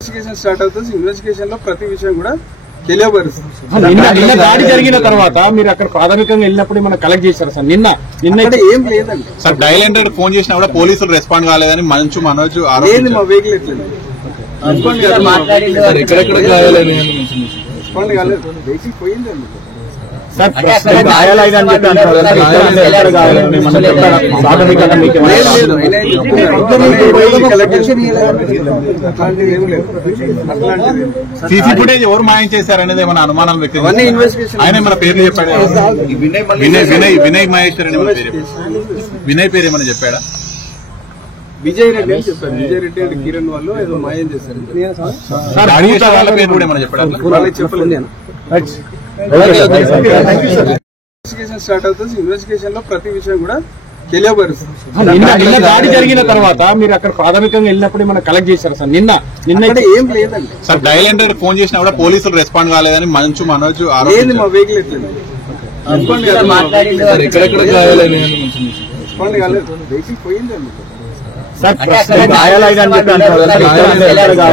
Investigation start అవుతుంది. Investigation లో ప్రతి విషయం కూడా తెలియబరుస్తుంది. నిన్న దాడి జరిగిన తర్వాత మీరు అక్కడ ప్రాథమికంగా వెళ్ళినప్పుడు మనం కలెక్ట్ చేశారు సార్. నిన్న ఏం లేదండి సార్. డయల్ హండ్రెడ్ ఫోన్ చేసినా కూడా పోలీసులు రెస్పాండ్ కాలేదని మనోజ్ లేదు. మా వెహికల్ ఎట్లేదు రెస్పాండ్ కాలేదు. వెహికల్ పోయిందండి సార్. గాయాలైందని చెప్పి అంటారు. సీసీ ఫుటేజ్ ఎవరు మాయం చేశారనేది ఏమైనా అనుమానాలు వ్యక్తం ఆయన మన పేర్లు చెప్పాడు. వినయ్ మహేశ్వర్ అని మన పేరు. వినయ్ పేరు ఏమైనా చెప్పాడా? విజయ్ రెడ్డి అని చెప్పారు. విజయ్ రెడ్డి అంటే కిరణ్ వాళ్ళు ఏదో మాయం చేశారు. వాళ్ళ పేరు కూడా ఏమైనా చెప్పాడు? వాళ్ళకి చెప్పలేదు. ఇన్వెస్టిగేషన్ స్టార్ట్ అవుతుంది. ఇన్వెస్టిగేషన్ లో ప్రతి విషయం కూడా తెలియబరుస్తుంది. నిన్న దాడి జరిగిన తర్వాత మీరు అక్కడ ప్రాథమికంగా వెళ్ళినప్పుడు మనం కలెక్ట్ చేశారు సార్. నిన్న ఏం లేదండి సార్. డయల్ హండ్రెడ్ ఫోన్ చేసినా కూడా పోలీసులు రెస్పాండ్ కాలేదని మనోజ్ లేదు. మా వెహికల్ ఎట్లేదు రెస్పాండ్ కాలేదు. వెహికల్ పోయిందండి సార్. గాయాలైందని చెప్పి అంటారు.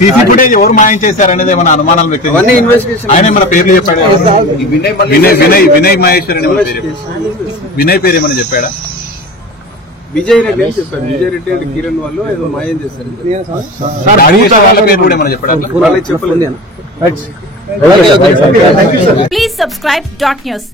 సీసీ ఫుటేజ్ ఎవరు మాయం చేశారనేది ఏమైనా అనుమానాలు వ్యక్తం ఆయన మన పేర్లు చెప్పాడు. వినయ్ మహేశ్వర్ అని మన పేరు. వినయ్ పేరు ఏమైనా చెప్పాడా? విజయ్ రెడ్డి అని చెప్పారు. విజయ్ రెడ్డి అంటే కిరణ్ వాళ్ళు ఏదో మాయం చేశారు. వాళ్ళ పేరు కూడా ఏమైనా చెప్పాడు? వాళ్ళకి చెప్పలేదు. Please subscribe .news.